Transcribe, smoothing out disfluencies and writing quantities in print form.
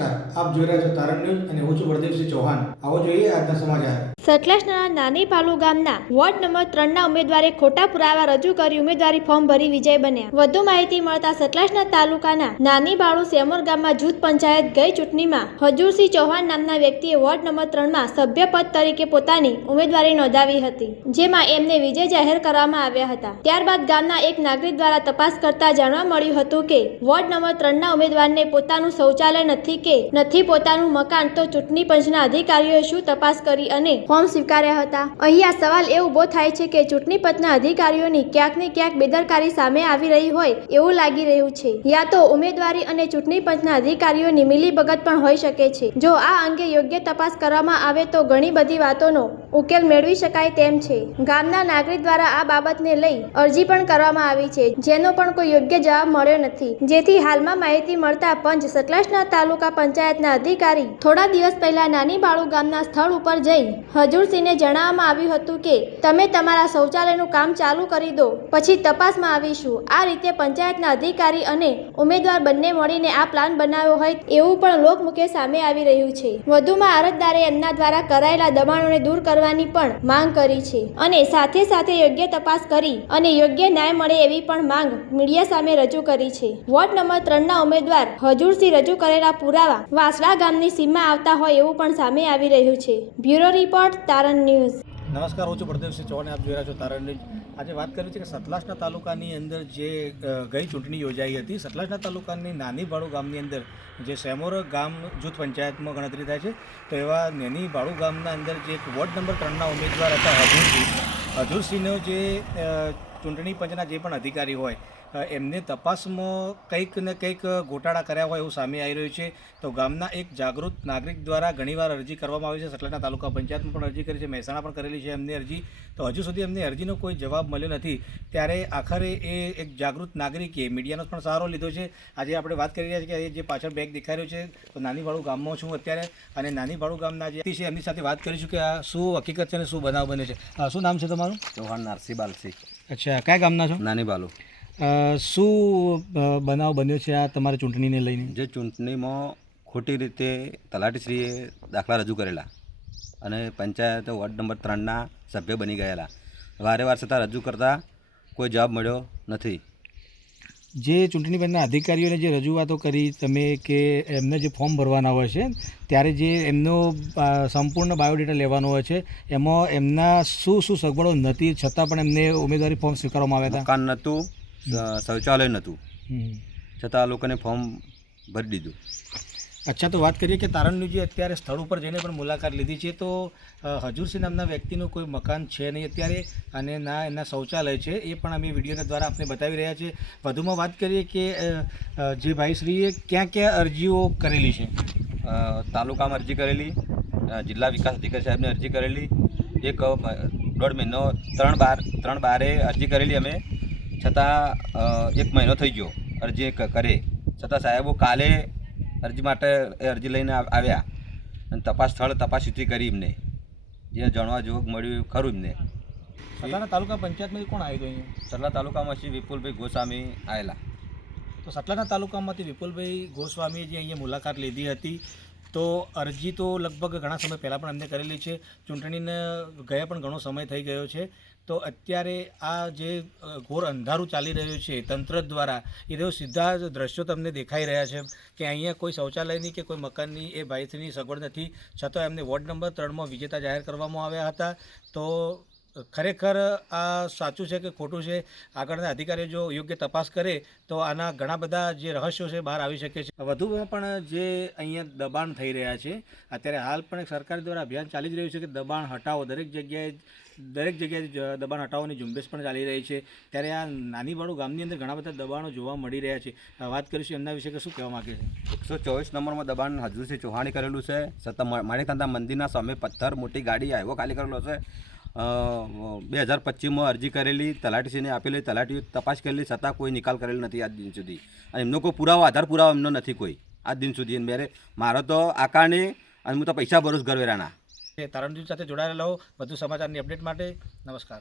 નમસ્કાર, આપ જોઈ રહ્યા છો તારણ ન્યૂઝ અને હું છું પ્રદીપસિંહ ચૌહાણ। આવો જોઈએ આજના સમાચાર। સતલાસના નાની પાલુ ગામના વોર્ડ નંબર 3ના ઉમેદવારે ખોટા પુરાવા રજૂ કરી ઉમેદવારી ફોર્મ ભરી વિજય બન્યા। વધુ માહિતી મળતા સતલાસના તાલુકાના નાની બાળુ સેમોર ગામમાં જૂથ પંચાયત ગઈ ચૂંટણીમાં હજુરસિંહ ચૌહાણ નામના વ્યક્તિએ વોર્ડ નંબર 3માં સભ્યપદ તરીકે પોતાની ઉમેદવારી નોંધાવી હતી, જેમાં એમને વિજય જાહેર કરવામાં આવ્યા હતા। ત્યારબાદ ગામના એક નાગરિક દ્વારા તપાસ કરતા જાણવા મળ્યું હતું કે વોર્ડ નંબર 3ના ઉમેદવારને પોતાનું શૌચાલય નથી પોતાનું મકાન, તો ચૂંટણી પંચના અધિકારીઓએ શું તપાસ કરી અને ફોર્મ સ્વીકાર્યા હતા? અહીંયા સવાલ એ ઊભો થાય છે કે ચૂંટણી પંચના અધિકારીઓની ક્યાંક ને ક્યાંક બેદરકારી સામે આવી રહી હોય એવું લાગી રહ્યું છે, યા તો ઉમેદવારી અને ચૂંટણી પંચના અધિકારીઓની મિલીભગત પણ હોઈ શકે છે। જો આ અંગે યોગ્ય તપાસ કરવામાં આવે તો ઘણી બધી વાતોનો ઉકેલ મેળવી શકાય તેમ છે। ગામના નાગરિક દ્વારા આ બાબતને લઈ અરજી પણ કરવામાં આવી છે, જેનો પણ કોઈ યોગ્ય જવાબ મળ્યો નથી, જેથી હાલમાં માહિતી મળતા પંચ સતલાસના તાલુકા પંચાયતના અધિકારી થોડા દિવસ પહેલા નાની બાળુ ગામના સ્થળ ઉપર જઈ હજુરસિંહને જણાવવામાં આવ્યું હતું કે તમે તમારા શૌચાલયનું કામ ચાલુ કરી દો, પછી તપાસમાં આવીશું। આ રીતે પંચાયતના અધિકારી અને ઉમેદવાર બંને મળીને આ પ્લાન બનાવ્યો હોય એવું પણ લોકમુખે સામે આવી રહ્યું છે। વધુમાં અરજદારે એમના દ્વારા કરાયેલા દબાણોને દૂર કરવાની પણ માંગ કરી છે અને સાથે સાથે યોગ્ય તપાસ કરી અને યોગ્ય ન્યાય મળે એવી પણ માંગ મીડિયા સામે રજૂ કરી છે। વોર્ડ નંબર 3ના ઉમેદવાર હજુરસિંહ રજૂ કરેલા પુરાવા વાસળા ગામની સીમમાં આવતા હોય એવું પણ સામે આવી રહ્યું છે। બ્યુરો રિપોર્ટ, તારણ ન્યૂઝ। નમસ્કાર, હું છું પ્રદીપસિંહ ચૌહાણ, આપ જોઈ રહ્યા છો તારણ ન્યૂઝ। આજે વાત કરી છે કે સતલાસના તાલુકાની અંદર જે ગઈ ચૂંટણી યોજાઈ હતી, સતલાસના તાલુકાની નાની બાળુ ગામની અંદર જે સેમોર ગામ જૂથ પંચાયતમાં ગણતરી થાય છે, તો એવા નાની બાળુ ગામના અંદર જે વોર્ડ નંબર 3ના ઉમેદવાર હતા હજુરસિંહનો જે ચૂંટણી પંચના જે પણ અધિકારી હોય એમને તપાસમાં કંઈક ને કંઈક ગોટાળા કર્યા હોય એવું સામે આવી રહ્યું છે। તો ગામના એક જાગૃત નાગરિક દ્વારા ઘણીવાર અરજી કરવામાં આવી છે, સતલાસના તાલુકા પંચાયતમાં પણ અરજી કરી છે, મહેસાણા પણ કરેલી છે એમની અરજી, તો હજુ સુધી એમની અરજીનો કોઈ જવાબ મળ્યો નથી। ત્યારે આખરે એ એક જાગૃત નાગરિકે મીડિયાનો પણ સહારો લીધો છે। આજે આપણે વાત કરી રહ્યા છીએ કે જે પાછળ બેગ દેખાઈ રહ્યો છે, તો નાની બાળુ ગામમાં છું અત્યારે, અને નાની બાળુ ગામના જે છે એમની સાથે વાત કરીશું કે આ શું હકીકત છે અને શું બનાવ બને છે। શું નામ છે તમારું? ચૌહાણ નરસિંહ બાલસિંહ। અચ્છા, કયા ગામના છો? નાની બાલુ। શું બનાવ બન્યો છે આ તમારી ચૂંટણીને લઈને? જે ચૂંટણીમાં ખોટી રીતે તલાટીશ્રીએ દાખલા રજૂ કરેલા અને પંચાયત વોર્ડ નંબર 3ના સભ્ય બની ગયેલા, વારે વાર છતાં રજૂ કરતાં કોઈ જવાબ મળ્યો નથી। જે ચૂંટણી પંચના અધિકારીઓને જે રજૂઆતો કરી તમે કે એમને જે ફોર્મ ભરવાના હોય છે ત્યારે જે એમનો સંપૂર્ણ બાયોડેટા લેવાનો હોય છે, એમાં એમના શું સગવડો નથી છતાં પણ એમને ઉમેદવારી ફોર્મ સ્વીકારવામાં આવ્યા હતા? મકાન નહોતું, શૌચાલય નહોતું, છતાં આ લોકોને ફોર્મ ભરી દીધું। અચ્છા, તો વાત કરીએ કે તારણનું જે અત્યારે સ્થળ ઉપર જઈને પણ મુલાકાત લીધી છે, તો હજુરસિંહ નામના વ્યક્તિનું કોઈ મકાન છે નહીં અત્યારે, અને ના એમના શૌચાલય છે, એ પણ અમે વિડીયોના દ્વારા આપને બતાવી રહ્યા છીએ। વધુમાં વાત કરીએ કે જે ભાઈશ્રીએ ક્યાં અરજીઓ કરેલી છે? તાલુકામાં અરજી કરેલી, જિલ્લા વિકાસ અધિકારી સાહેબને અરજી કરેલી, એક 1.5 મહિનો 3/12 અરજી કરેલી અમે, છતાં 1 મહિનો થઈ ગયો અરજી કરે, છતાં સાહેબો કાલે અરજી માટે અરજી લઈને આવ્યા અને તપાસ કરી એમને જે જાણવા જેવું મળ્યું ખરું એમને। સતલાસના તાલુકા પંચાયતમાંથી કોણ આવ્યું અહીંયા? સતલા તાલુકામાં શ્રી વિપુલભાઈ ગોસ્વામી આવેલા। તો સતલાસના તાલુકામાંથી વિપુલભાઈ ગોસ્વામીએ જે અહીંયા મુલાકાત લીધી હતી, તો અરજી તો લગભગ ઘણા સમય પહેલાં પણ એમને કરેલી છે, ચૂંટણીને ગયા પણ ઘણો સમય થઈ ગયો છે, તો અત્યારે આ જે ઘોર અંધારું ચાલી રહ્યું છે તંત્ર દ્વારા, એ તો સીધા જ દ્રશ્યો તમને દેખાઈ રહ્યા છે કે અહીંયા કોઈ શૌચાલયની કે કોઈ મકાનની એ ભાઈશ્રીની સગવડ નથી, છતાં એમને વોર્ડ નંબર 3માં વિજેતા જાહેર કરવામાં આવ્યા હતા। તો ખરેખર આ સાચું છે કે ખોટું છે, આગળના અધિકારીઓ જો યોગ્ય તપાસ કરે તો આના ઘણા બધા જે રહસ્યો છે બહાર આવી શકે છે। વધુમાં પણ જે અહીંયા દબાણ થઈ રહ્યા છે, અત્યારે હાલ પણ એક સરકાર દ્વારા અભિયાન ચાલી જ રહ્યું છે કે દબાણ હટાવો, દરેક જગ્યાએ દબાણ હટાવવાની ઝુંબેશ પણ ચાલી રહી છે। ત્યારે આ નાની બાળુ ગામની અંદર ઘણા બધા દબાણો જોવા મળી રહ્યા છે, વાત કરીશું એમના વિશે કે શું કહેવા માગે છે? 124 નંબરમાં દબાણ હજુરસિંહ ચૌહાણે કરેલું છે, છતાં માણેકાંતા મંદિરના સામે પથ્થર મોટી ગાડી આવ્યો ખાલી કરેલો છે। 2025માં અરજી કરેલી, તલાટીશ્રીને આપેલી, તલાટીએ તપાસ કરેલી, છતાં કોઈ નિકાલ કરેલ નથી આજ દિન સુધી, અને એમનો કોઈ આધાર પુરાવો એમનો નથી કોઈ આજ દિન સુધી। મેરે મારો તો આકાને અને હું તો પૈસા ભરું ઘરવેરાના। તારણ ન્યૂઝ સાથે જોડાયેલા રહો વધુ સમાચારની અપડેટ માટે। નમસ્કાર।